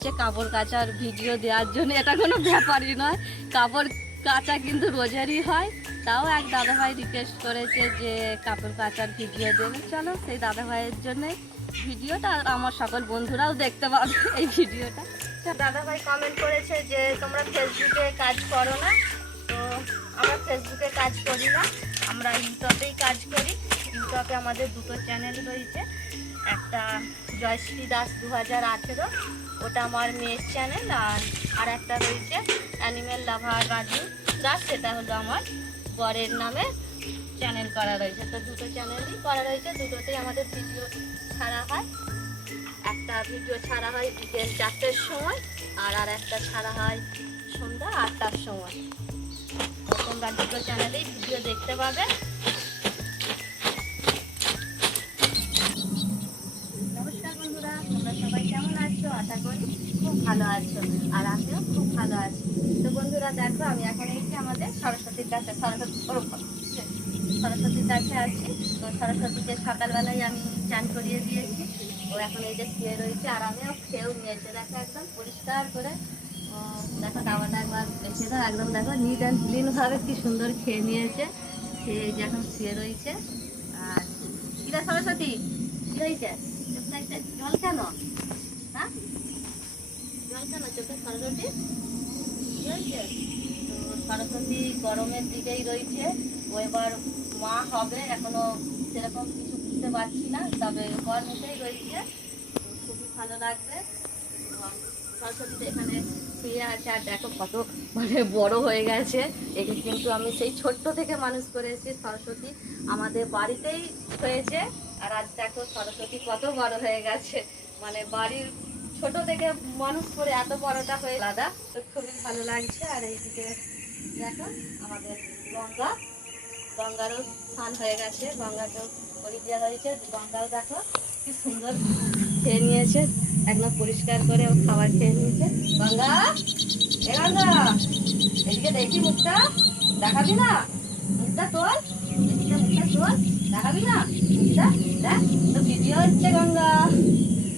কাপড় কাচার ভিডিও দেওয়ার জন্য এটা কোনো ব্যাপারই নয়। কাপড় কাচা কিন্তু রোজেরই হয়। তাও এক দাদাভাই রিকোয়েস্ট করেছে যে কাপড় কাচার ভিডিও দেবে, চলো সেই দাদাভাইয়ের জন্যই ভিডিওটা, আর আমার সকল বন্ধুরাও দেখতে পাবে এই ভিডিওটা। দাদাভাই কমেন্ট করেছে যে তোমরা ফেসবুকে কাজ করো না, তো আমরা ফেসবুকে কাজ করি না, আমরা ইউটিউবেই কাজ করি। ইউটিউবে আমাদের দুটো চ্যানেল রয়েছে, একটা জয়শ্রী দাস 2018, ওটা আমার মেয়ের চ্যানেল, আর একটা রয়েছে অ্যানিমেল লাভার রাজু দাস, সেটা হলো আমার বরের নামে চ্যানেল করা রয়েছে। তো দুটো চ্যানেলই করা রয়েছে, দুটোতেই আমাদের ভিডিও ছাড়া হয়। একটা ভিডিও ছাড়া হয় বিকেল 4টের সময়, আর একটা ছাড়া হয় সন্ধ্যা 8টার সময়। তো তোমরা দুটো চ্যানেলেই ভিডিও দেখতে পাবে। নমস্কার বন্ধুরা, তোমরা সবাই কেমন আছো? আশা করি খুব ভালো আছো, আর আমিও খুব ভালো আছি। তো বন্ধুরা দেখো, আমি এখন এসেছি আমাদের সরস্বতীর কাছে, সরস্বতীর কাছে আছি। তো সরস্বতীকে সকালবেলায় আমি চান করিয়ে দিয়েছি, ও এখন এই যে শুয়ে রয়েছে, আর আমিও খেয়েও নিয়েছে। দেখো একদম পরিষ্কার করে, দেখো দাওয়াটা একবার বেছে দাও, একদম দেখো নিট অ্যান্ড ক্লিন ভাবে কি সুন্দর খেয়ে নিয়েছে। খেয়ে যে এখন শুয়ে রয়েছে। আর কিরা সরস্বতী, কি হয়েছে? জল কেন? হ্যাঁ, জল কেন চোখে সরস্বতী? কি হয়েছে? তো সরস্বতী গরমের দিকেই রয়েছে, ও এবার মা হবে, এখনো সেরকম কিছু বুঝতে পারছি না, তবে ঘর মুখেই রয়েছে। খুবই ভালো লাগবে। সরস্বতী এখানে শুয়ে আছে, আর দেখো কত মানে বড় হয়ে গেছে। একে কিন্তু আমি সেই ছোট্ট থেকে মানুষ করেছি। সরস্বতী আমাদের বাড়িতেই হয়েছে, আর আজ দেখো সরস্বতী কত বড় হয়ে গেছে, মানে বাড়ির ছোট থেকে মানুষ করে এত বড়টা হয়ে দাদা, তো খুবই ভালো লাগছে। আর এইদিকে দেখো আমাদের গঙ্গারও স্নান হয়ে গেছে, গঙ্গাকেও পরি দেওয়া হয়েছে। গঙ্গাও দেখো কি সুন্দর খেয়ে নিয়েছে, একদম পরিষ্কার করে ও খাবার খেয়ে নিয়েছে। গঙ্গা, এ গঙ্গা, এদিকে দেখি মুখটা, দেখাবি না? মুখটা তোর, এদিকে মুখটা তোর, দেখাবি না মুখটা? দেখ তো ভিডিও হচ্ছে। গঙ্গা,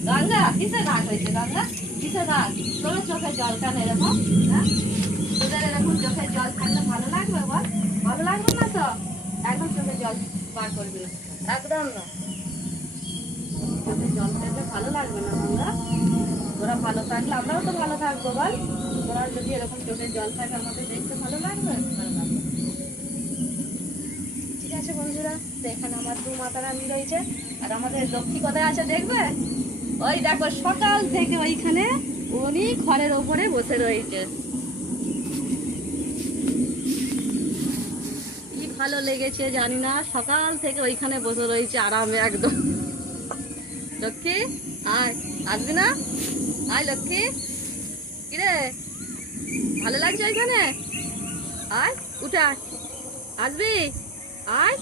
গঙ্গা কিসে রাগ হয়েছে? গঙ্গা কিসে রাগ? তোর চোখে জল কেন এরকম? হ্যাঁ, তোদের এরকম চোখে জল থাকলে ভালো লাগবে? বল, ভালো লাগবে না তো? একদম চোখে জল বার করবি, একদম না। চোখে জল থাকলে ভালো লাগবে না গঙ্গা? তোরা ভালো থাকলে আমরাও তো ভালো থাকবো, বল? তোরা যদি এরকম চোখে জল থাকে আমাদের দেখতে ভালো লাগবে? ভালো লাগবে। ঠিক আছে বন্ধুরা, তো এখানে আমার দু মাতা রানী রয়েছে, আর আমাদের লক্ষ্মী কোথায় আছে দেখবে? ওই দেখো সকাল থেকে ওইখানে উনি ঘরের ওপরে বসে রয়েছে। কি ভালো লেগেছে জানি না, সকাল থেকে ওইখানে বসে রয়েছে আরামে একদম। লক্ষ্মী আয়, আসবি না? আয় লক্ষ্মী, কিরে ভালো লাগছে ওইখানে? আয়, উঠে আয়, আসবি? আয়,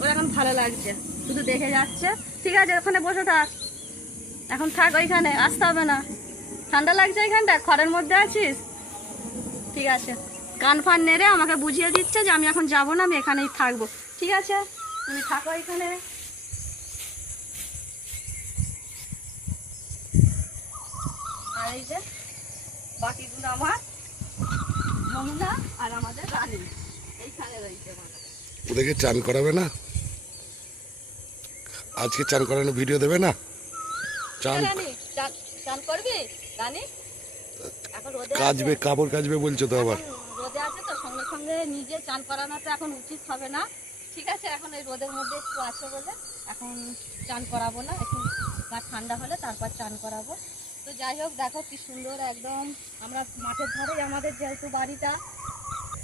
ওর এখন ভালো লাগছে, শুধু দেখে যাচ্ছে। ঠিক আছে, ওখানে বসে থাক, এখন থাক ওইখানে, আসতে হবে না। ঠান্ডা লাগছে এখানটা, খড়ের মধ্যে আছিস? ঠিক আছে, কান ফান নেড়ে আমাকে বুঝিয়ে দিচ্ছে যে আমি এখন যাব না, আমি এখানেই থাকবো। ঠিক আছে, তুমি থাকো এখানে। আর এই যে বাকিগুলো আমার যমুনা আর আমাদের রানী এইখানে রয়েছে। ওদেরকে চান করাবে না? আজকে চান করানো ভিডিও দেবে না? চান চান করবি রানী? এখন রোদে কাচবে, কাপড় কাচবে বলছো তো আবার। রোদে আছে তো, সঙ্গে সঙ্গে নিজে চান করানোটা এখন উচিত হবে না। ঠিক আছে, এখন এই রোদের মধ্যে একটু আছে বলে এখন চান করাবো না, একটু গা ঠান্ডা হলে তারপর চান করাবো। তো যাই হোক, দেখো কি সুন্দর একদম, আমরা মাঠের ধারেই আমাদের যেহেতু বাড়িটা,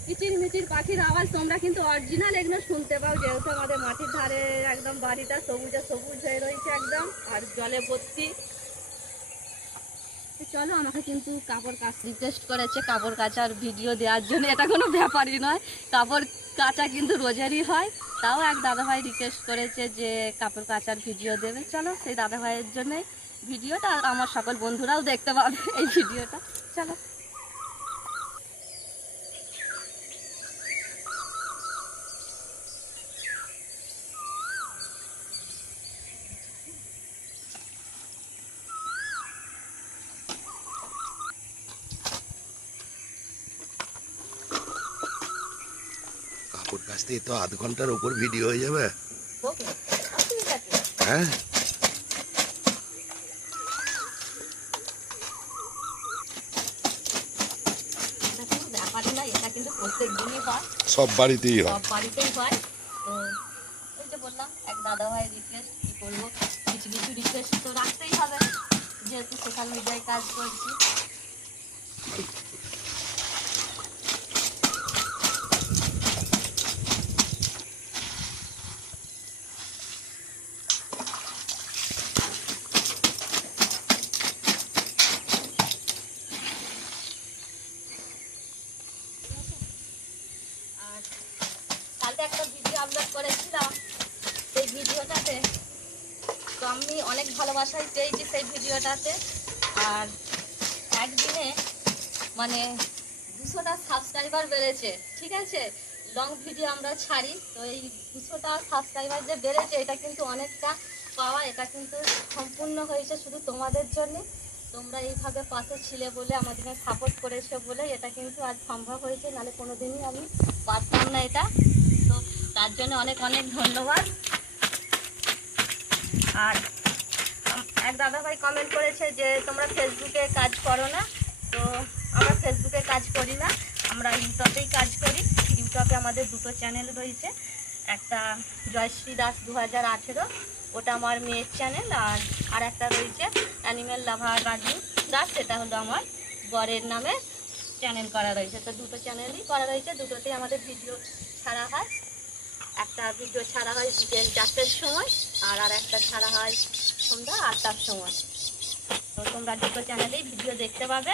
কিচির মিচির পাখির আওয়াজ তোমরা কিন্তু অরিজিনাল এগুলো শুনতে পাও, যেহেতু আমাদের মাটির ধারে একদম বাড়িটা সবুজে সবুজ হয়ে রয়েছে একদম, আর জলে ভর্তি। চলো, আমাকে কিন্তু কাপড় কাচা রিকোয়েস্ট করেছে কাপড় কাচার ভিডিও দেওয়ার জন্য, এটা কোনো ব্যাপারই নয়। কাপড় কাচা কিন্তু রোজেরই হয়। তাও এক দাদাভাই রিকোয়েস্ট করেছে যে কাপড় কাচার ভিডিও দেবে, চলো সেই দাদাভাইয়ের জন্যই ভিডিওটা, আর আমার সকল বন্ধুরাও দেখতে পাবে এই ভিডিওটা। চলো। ওর কাছ থেকে তো আধ ঘন্টার উপর ভিডিও হয়ে যাবে। হোক না, অসুবিধা কি? হ্যাঁ, এটা কোনো ব্যাপারই না, এটা কিন্তু প্রত্যেক দিনই হয়, সব বাড়িতেই হয়। সব বাড়িতেই হয়। তো ওই যে বললাম, এক দাদা ভাই রিকোয়েস্ট, কী করবো, কিছু কিছু রিকোয়েস্ট তো রাখতেই হবে, যেহেতু সোশ্যাল মিডিয়ায় কাজ করছি। আর কালকে একটা ভিডিও আপলোড করেছিলাম, সেই ভিডিওটাতে তো আমি অনেক ভালোবাসাই পেয়েছি সেই ভিডিওটাতে। আর একদিনে মানে 200টা সাবস্ক্রাইবার বেড়েছে, ঠিক আছে। লং ভিডিও আমরা ছাড়ি, তো এই 200টা সাবস্ক্রাইবার যে বেড়েছে, এটা কিন্তু অনেকটা পাওয়া। এটা কিন্তু সম্পূর্ণ হয়েছে শুধু তোমাদের জন্যে। তোমরা এইভাবে পাশে ছিলে বলে, আমাদেরকে সাপোর্ট করেছো বলে এটা কিন্তু আজ সম্ভব হয়েছে, নাহলে কোনো দিনই আমি পারতাম না এটা। তো তার জন্য অনেক অনেক ধন্যবাদ। আর এক দাদাভাই কমেন্ট করেছে যে তোমরা ফেসবুকে কাজ করো না। তো আমরা ফেসবুকে কাজ করি না, আমরা ইউটিউবেই কাজ করি। ইউটিউবে আমাদের দুটো চ্যানেল রয়েছে, একটা জয়শ্রী দাস 2018, ওটা আমার মেয়ের চ্যানেল। আর একটা রয়েছে অ্যানিমেল লাভার রাজু দাস, সেটা হলো আমার বরের নামে চ্যানেল করা রয়েছে। তো দুটো চ্যানেলই করা রয়েছে, দুটোতেই আমাদের ভিডিও ছাড়া হয়। একটা ভিডিও ছাড়া হয় বিকেল 4টের সময়, আর একটা ছাড়া হয় সন্ধ্যা 8টার সময়। তো তোমরা দুটো চ্যানেলেই ভিডিও দেখতে পাবে।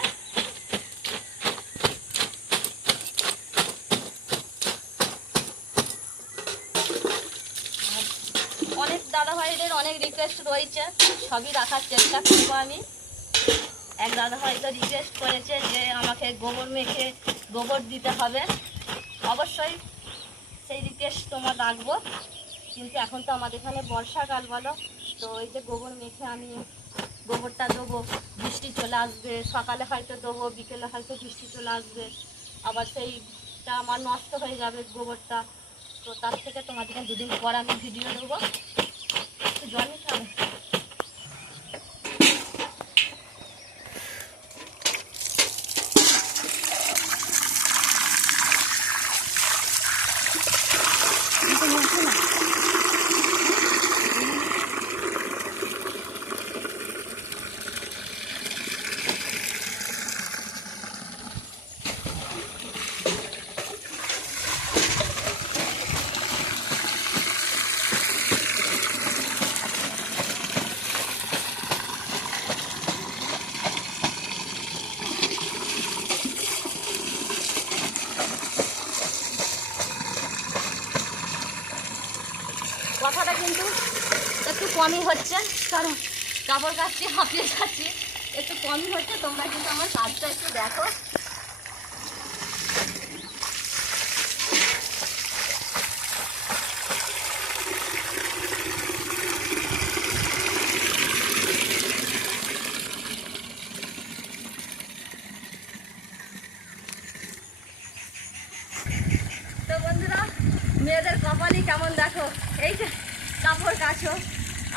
আর অনেক দাদাভাইদের অনেক রিকোয়েস্ট রয়েছে, সবই রাখার চেষ্টা করবো আমি। এক দাদাভাই তো রিকোয়েস্ট করেছে যে আমাকে গোবর মেখে গোবর দিতে হবে। অবশ্যই সেই রিকোয়েস্ট তোমার রাখবো, কিন্তু এখন তো আমাদের এখানে বর্ষাকাল বলো, তো এই যে গোবর মেখে আমি গোবরটা দেবো, বৃষ্টি চলে আসবে, সকালে হয়তো দেবো, বিকেলে হয়তো বৃষ্টি চলে আসবে, আবার সেইটা আমার নষ্ট হয়ে যাবে গোবরটা। তো তার থেকে তোমাদেরকে দুদিন পর আমি ভিডিও দেবো। একটু জল নিতে হবে। কথাটা কিন্তু একটু কমই হচ্ছে, কারণ কাপড় কাচছি, হাঁপিয়ে যাচ্ছি, একটু কমই হচ্ছে। তোমরা কিন্তু আমার কাজটা একটু দেখো। তো বন্ধুরা, মেয়েদের কপালই কেমন দেখো, এই যে কাপড় কাচো,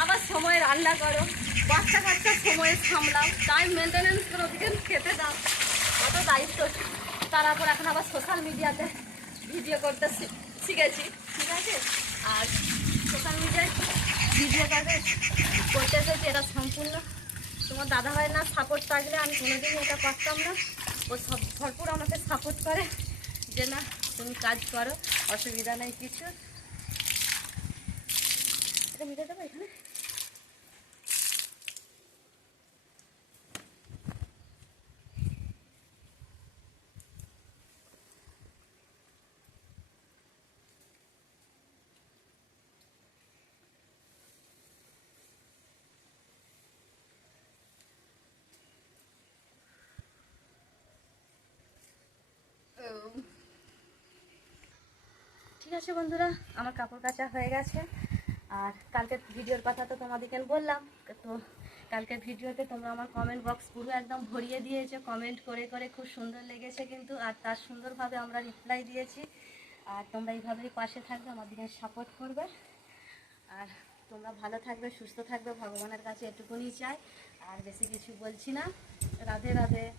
আবার সময় রান্না করো, বাচ্চা কাচ্চা সময় সামলাও, টাইম মেনটেনেন্স করো, ওদিকে খেতে দাও, কত দায়িত্ব। তারপর এখন আবার সোশ্যাল মিডিয়াতে ভিডিও করতে শিখেছি, ঠিক আছে। আর সোশ্যাল মিডিয়ায় ভিডিও করতে এসেছি, এটা সম্পূর্ণ তোমার দাদাভাই না সাপোর্ট থাকলে আমি কোনোদিনই এটা পারতাম না। ও সব ভরপুর আমাকে সাপোর্ট করে যে না তুমি কাজ করো, অসুবিধা নেই কিছু। এটা মিটে দেবো এখানে। ঠিক আছে বন্ধুরা, আমার কাপড় কাচা হয়ে গেছে। আর কালকের ভিডিওর কথা তো তোমাদেরকে বললাম। তো কালকের ভিডিওতে তোমরা আমার কমেন্ট বক্স পুরো একদম ভরিয়ে দিয়েছে, কমেন্ট করে করে খুব সুন্দর লেগেছে কিন্তু। আর তার সুন্দরভাবে আমরা রিপ্লাই দিয়েছি। আর তোমরা এইভাবেই পাশে থাকবে, আমার দিকে সাপোর্ট করবে। আর তোমরা ভালো থাকবে, সুস্থ থাকবে, ভগবানের কাছে এটুকুনি চাই। আর বেশি কিছু বলছি না। রাধে রাধে।